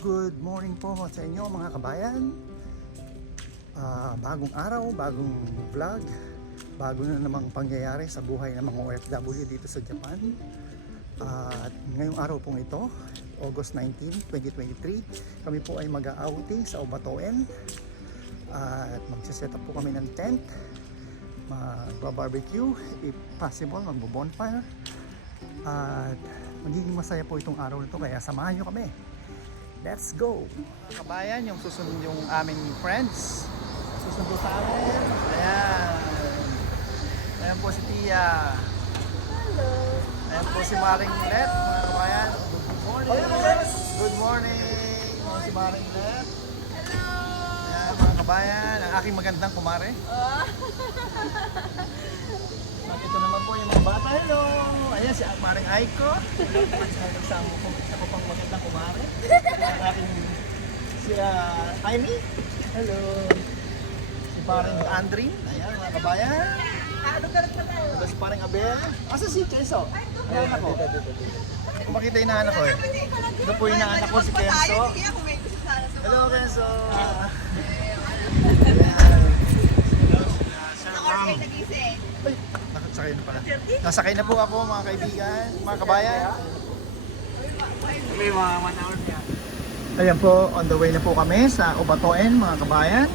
Good morning po sa inyo mga kabayan. Bagong araw, bagong vlog, bago na namang pangyayari sa buhay ng mga OFW dito sa Japan. At ngayong araw pong ito, August 19, 2023, kami po ay mag-outing sa Obatoen. At magsiset up po kami ng tent, mag-barbecue, if possible, mag-bonfire. At magiging masaya po itong araw nito, kaya samahan nyo kami. Let's go! Mga kabayan, yung susunod yung aming friends. Susundo sa amin. Ayan. Ayan po si Tia. Hello. Ayan po si Maring Let, mga kabayan. Good morning. Good morning. Ayan si Maring Let. Hello. Ayan mga kabayan, ang aking magandang kumare. At ito naman po yung mga bata. Hello! Ayan si Maring Aiko. Nagsama ko pang magandang kumare. Ang aking si Amy. Hello! Si Paring Andrin. Ayan mga kabayan. Tapos si Paring Abel. Asa si Kenzo? Ayan ako. Kung makita yung inaanak ko eh. Ito po yung inaanak ko si Kenzo. Hello Kenzo! Ay, nakasakay na pala. Nasakay na po ako mga kaibigan, mga kabayan. May mga 1 hour niya. Ayan po, on the way na po kami sa Obatoen mga kabayan.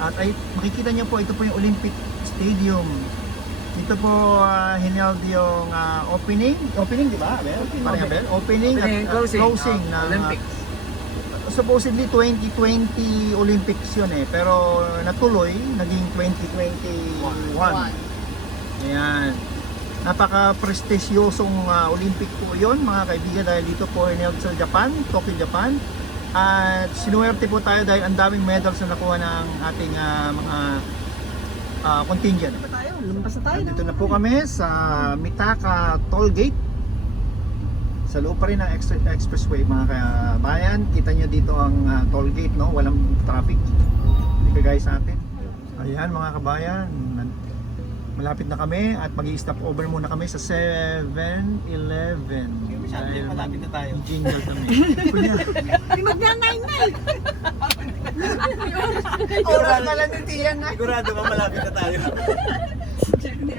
At ay, makikita niyo po, ito po yung Olympic Stadium. Ito po hineld yung opening, di ba? Abel? Parang Abel? Opening at closing ng Olympics. Supposedly 2020 Olympics yun eh, pero natuloy, naging 2021. Ayan. Napaka-prestigyosong Olympic po yun mga kaibigan, dahil dito po hineld sa Japan, Tokyo, Japan. At sinuwerte po tayo dahil ang daming medals na nakuha ng ating mga contingent. Lumabas na tayo. Dito na po kami sa Mitaka Toll Gate. Sa loob pa rin ng expressway mga kabayan. Kita nyo dito ang toll gate, no? Walang traffic. Hindi ka guys sa atin. Ayan mga kabayan. Malapit na kami at mag-i-stop over muna kami sa 7-Eleven. Dahil malapit na tayo. Jingle kami. Kunya. Magna-9-9. Oras na lang ni Tiyan na. Sigurado ba malapit na tayo?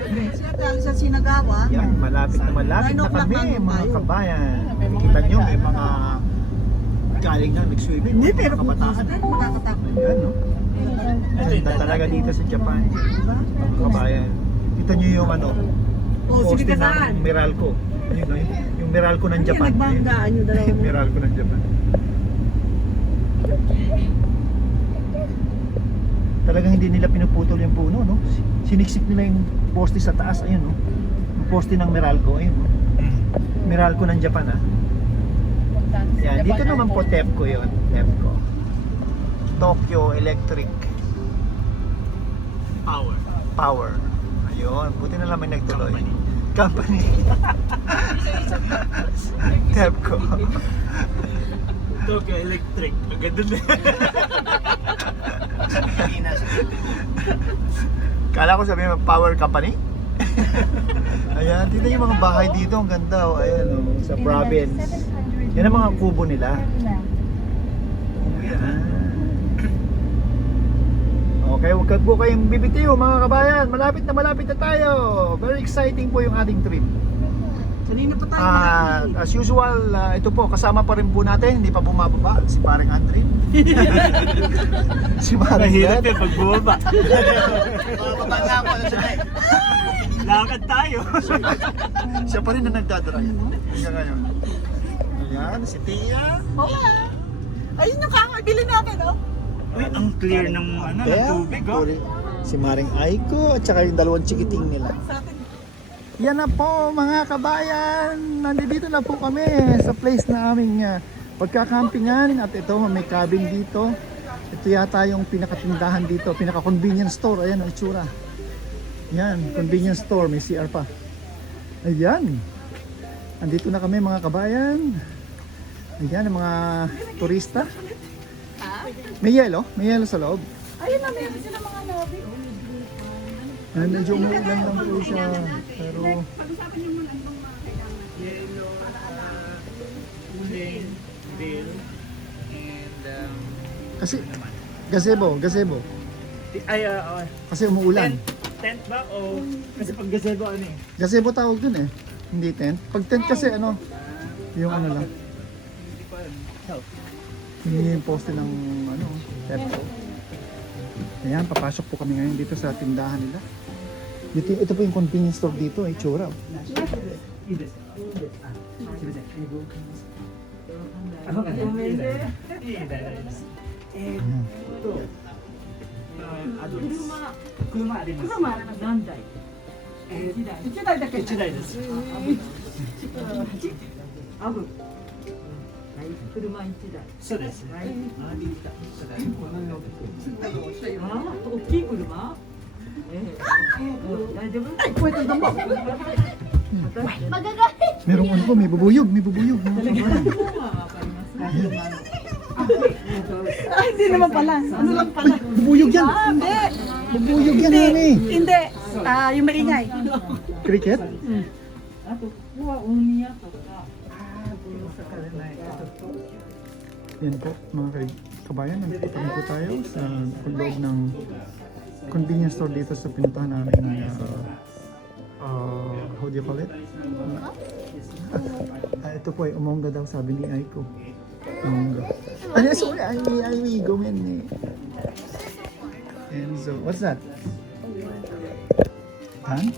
Siya dahil sa Sinagawa. Yan, malapit na kami mga kabayan. Kita nyo may mga galing na nag-swimming. Hindi, pero kabataan. Nakakatakot. Ayan, no? Ganda talaga dito sa Japan. Mga kabayan. Kita nyo yung poste ng Meralco. Yung Meralco ng Japan. Nagbanggaan yung dalawang. Meralco ng Japan. Talagang hindi nila pinuputol yung puno, no? Siniksik nila yung poste sa taas, ayun, no? Yung poste ng Meralco, ayun, no? Meralco ng Japan, ah. Yan, dito naman po TEPCO yun, TEPCO. Tokyo Electric Power. Ayun, buti na lang may nagtuloy. Company. TEPCO. Tokyo Electric. Ang ganda na. Kala ko sabihin power company. Ayan, tignan yung mga bahay dito, ang ganda, oh. Ayan, oh, sa province. Yan ang mga kubo nila. Ayan. Okay, huwag po kayong bibitiw mga kabayan. Malapit na tayo. Very exciting po yung ating trip. Kanina pa tayo. As usual, ito po, kasama pa rin po natin, hindi pa bumababa, si Paring Andrin. Si Paring Mahirap Dad. yan pag bumaba. Bababa nga ako, Lakad tayo. Siya pa rin na nagdadrive. Hanggang ngayon. Ayan, si Tia. Ayun yung kakabili natin, oh. Uy, ang clear ng ng tubig, oh. Si Maring Aiko at saka yung dalawang chikiting nila. Sa atin. Yan na po mga kabayan. Nandito na po kami sa place na aming pagkakampingan. At ito, may cabin dito. Ito yata yung pinakatindahan dito, pinaka-convenience store. Ayan ang itsura. Yan, convenience store, may CR pa. Ayan. Andito na kami mga kabayan. Ayan ang mga turista. May yelo sa loob. Ayun na, meron sila mga lobby. Medyo umuulan lang po siya. Pero Pag-usapan niyo muna anong mga kailangan. Yellow, uling, bill, and Kasi, gazebo. Ay, Kasi umuulan. tent ba? O, kasi pag gazebo ano eh. Gazebo tawag dun eh. Hindi tent. Pag tent kasi ano, yung ano lang. Hindi ko alam. Help. Hindi yung poste ng ano, Pepco. Ayan, papasok po kami ngayon dito sa tindahan nila. Ito po yung convenience store dito, eh, tsura. いいですかいいですかすみません英語ごめんね。いい大丈夫ですAyan. アドレス車、車あります車何台？一台だけ。一台ですあぶ。車一台。そうですねあできたあ、大きい車？大丈夫？こうやって頑張る。 Merong ano po, may bubuyog. Mga kabayan. Ay, hindi naman pala. Ano lang pala? Bubuyog yan. Hindi. Bubuyog yan, honey. Hindi. Yung maingay. Cricket? あと、ここは大宮とか。 Yan po, mga kabayan. Nandito po tayo sa loob ng convenience store dito sa pinuntahan namin. How do you call it? Ito po ay umonga daw, sabi ni Aiko. Umonga. Ano, sorry, Ivy, go in. And so, what's that?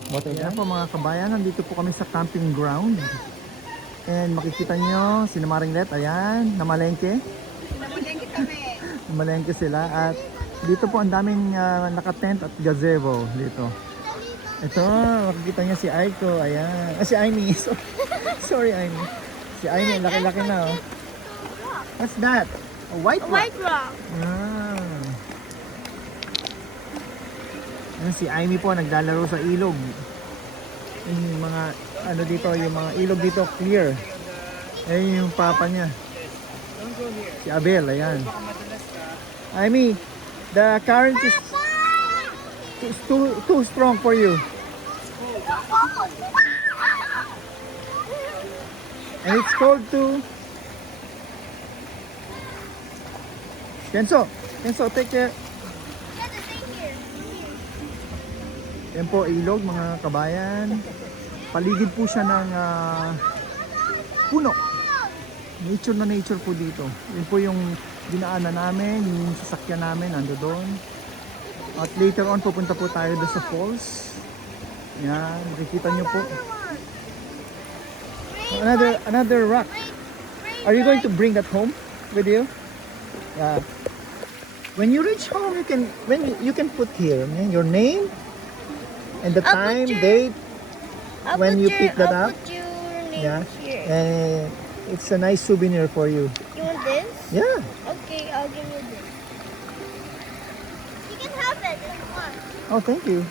Water yan po mga kabayan, nandito po kami sa camping ground. And makikita nyo, si Maringlet, ayan, namalengke. Namalengke sila at dito po ang daming nakatent at gazebo dito. Ito, makikita niya si Aiko, ayan. Si Aimee, sorry Aimee. Si Aimee, laki-laki na oh. What's that? A white rock? White rock. Ah. Ayan, si Aimee po naglalaro sa ilog. Yung mga, ano dito, yung mga ilog dito clear. Ayan yung papa niya. Si Abel, ayan. Aimee, the current is too strong for you. And it's cold too. Kenzo, take care. Yan po, ilog mga kabayan. Paligid po siya ng puno. Nature na nature po dito. Yan po yung dinaanan namin, yung sasakyan namin, ando doon. At later on, pupunta po tayo doon sa falls. Yan, makikita nyo po. Another rock. Are you going to bring that home with you? Yeah. When you reach home, you can put here your name and the time, date, when you pick that up. Put your name Yeah. here. And it's a nice souvenir for you. You want this? Yeah. Okay, I'll give you this. You can have it if you want. Oh, thank you.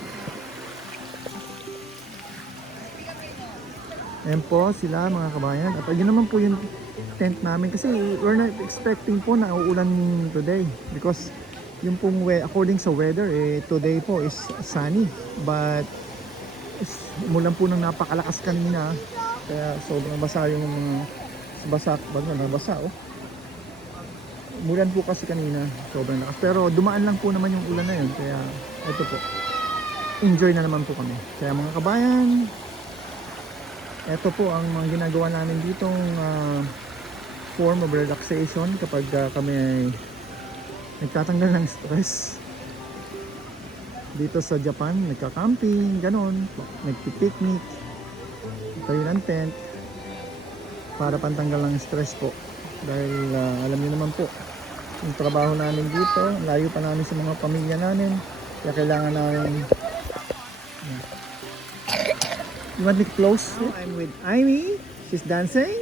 Ayan po sila mga kabayan. At yun naman po yung tent namin. Kasi we're not expecting po na uulan today. Because yung pong according sa weather, today po is sunny. But umulan po ng napakalakas kanina. Kaya sobrang basa yung mga nabasa oh. Umulan po kasi kanina, sobrang lakas. Pero dumaan lang po naman yung ulan na yun. Kaya ito po, enjoy na naman po kami. Kaya mga kabayan, ito po ang mga ginagawa namin ditong form of relaxation kapag kami ay nagtatanggal ng stress. Dito sa Japan, nagka-camping, ganon, nagpi-picnic, tayo ng tent para pantanggal ng stress po. Dahil alam niyo naman po, yung trabaho namin dito, layo pa namin sa mga pamilya namin, kaya kailangan namin. You want me to close? I'm with Aimee, she's dancing.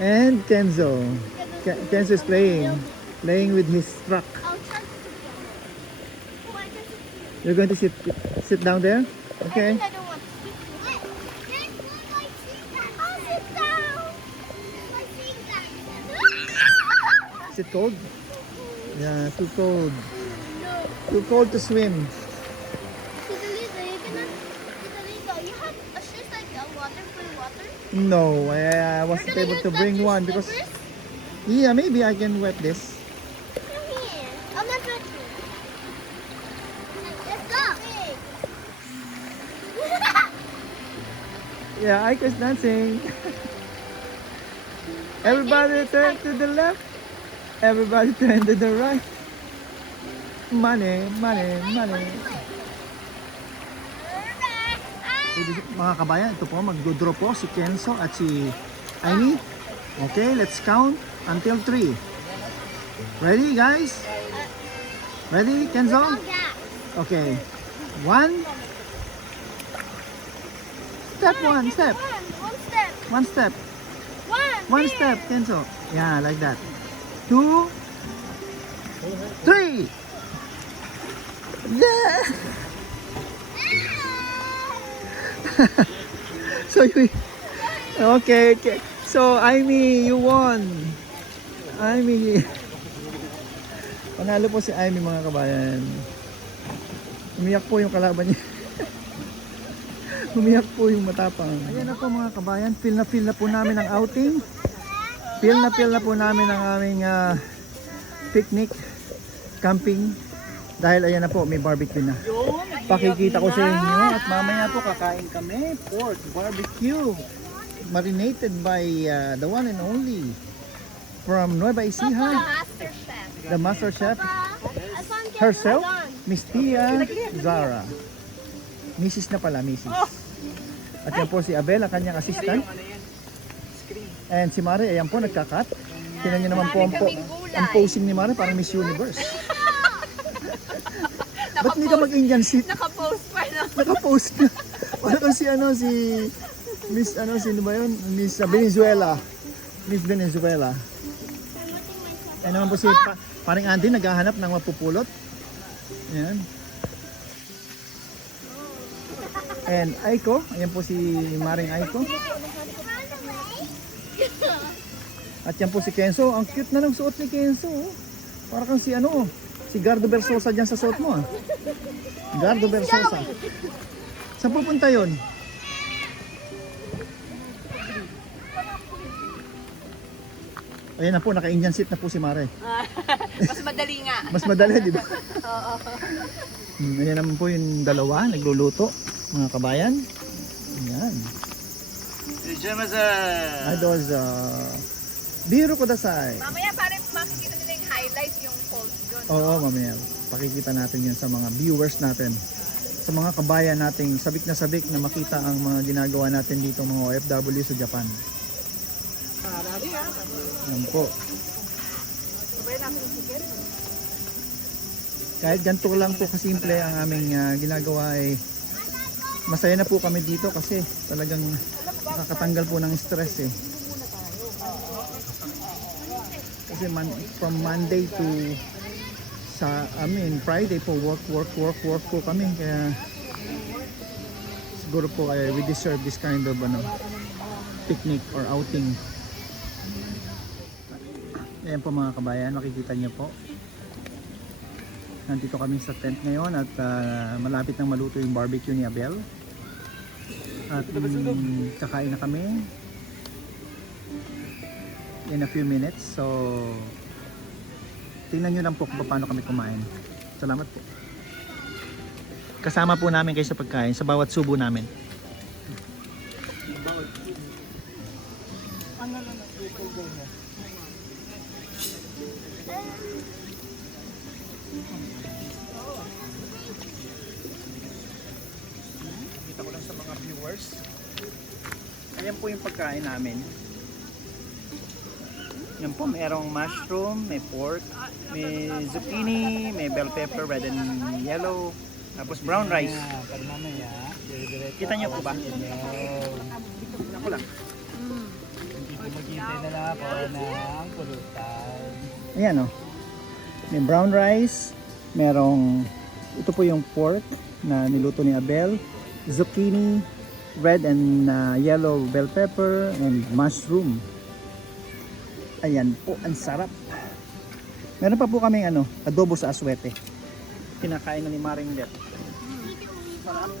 And Kenzo. Kenzo is playing with his truck. I'll try to sit down. Oh, I can sit here. You're going to sit down there? Okay. I think I don't want to sit here. I'll sit down. My seat back. Is it cold? Yeah, too cold. No. Too cold to swim. You have a shoes like water for water? No, I wasn't able to bring one because Yeah, maybe I can wet this. Come here. I'm not touching. Let's go. Yeah, Aiko's dancing. Everybody turn to the left. Everybody turn to the right. Money, money, money. Mga kabayan, ito po, mag-draw po si Kenzo at si Aimee. Okay, let's count until 3. Ready, guys? Ready, Kenzo? Okay. 1. Step 1, step. One step. 1 step. One. 1 step, Kenzo. Yeah, like that. 2, 3. Yeah! So you, okay, okay. So Aimee, you won. Aimee. Panalo po si Aimee, mga kabayan. Umiyak po yung kalaban niya. Umiyak po yung matapang. Ayan na po mga kabayan, feel na po namin ang outing. Feel na po namin ang aming picnic, camping. Dahil ayan na po, may barbecue na. Pakikita ko sa inyo at mamaya po kakain kami pork barbecue marinated by the one and only from Nueva Ecija, Master chef. the master chef I found herself, Miss Tia Zara. Mrs. na pala, Mrs. At yan po si Abel, ang kanyang assistant. And si Mare, ayan po, nagkakat. Tingnan niyo naman po ang posing ni Mare, parang Miss Universe. Ba't hindi ka mag-Indian seat? Naka-post pa na. Naka-post na. Parang si Miss sino ba yun? Miss Venezuela. Miss Venezuela. Ayan naman po si paring Andy, naghahanap ng mapupulot. Ayan. And Aiko, ayan po si Maring Aiko. At yan po si Kenzo. Ang cute na ng suot ni Kenzo. Oh. Para kang si si Gardo Versosa dyan sa suot mo. Ah. Gardo Versosa. Saan pupunta yun? Ayan na po, naka-Indian seat na po si Mare. Mas madali nga. Mas madali, di ba? Oo. Ayan naman po yung dalawa, nagluluto. Mga kabayan. Ayan. Ados, biro ko dasay. Mamaya parang makikita nila yung highlights yung post doon. Oo, mamaya. Pakikita natin yan sa mga viewers natin. Sa mga kabayan nating sabik na makita ang mga ginagawa natin dito mga OFW sa Japan. Yan po. Kahit ganito lang po kasimple ang aming ginagawa ay masaya na po kami dito kasi talagang nakakatanggal po ng stress eh. Kasi from Monday to Friday po work po kami kaya siguro po we deserve this kind of picnic or outing. Ayan po mga kabayan, makikita niyo po. Nandito kami sa tent ngayon at malapit nang maluto yung barbecue ni Abel. At kakain na kami in a few minutes. So tingnan nyo lang po kung paano kami kumain. Salamat po. Kasama po namin kayo sa pagkain sa bawat subo namin. Kita ko lang sa mga viewers. Ayan po yung pagkain namin. Yan po, mayroong mushroom, may pork, may zucchini, may bell pepper, red and yellow, tapos brown rice. Kita niyo po ba? Ako lang. Maghintay na lang ako ng pulutan. Ayan o. May brown rice, merong, ito po yung pork na niluto ni Abel, zucchini, red and yellow bell pepper, and mushroom. Ayan po, ang sarap. Meron pa po kaming adobo sa aswete. Kinakain na ni Maring Det. Sarap.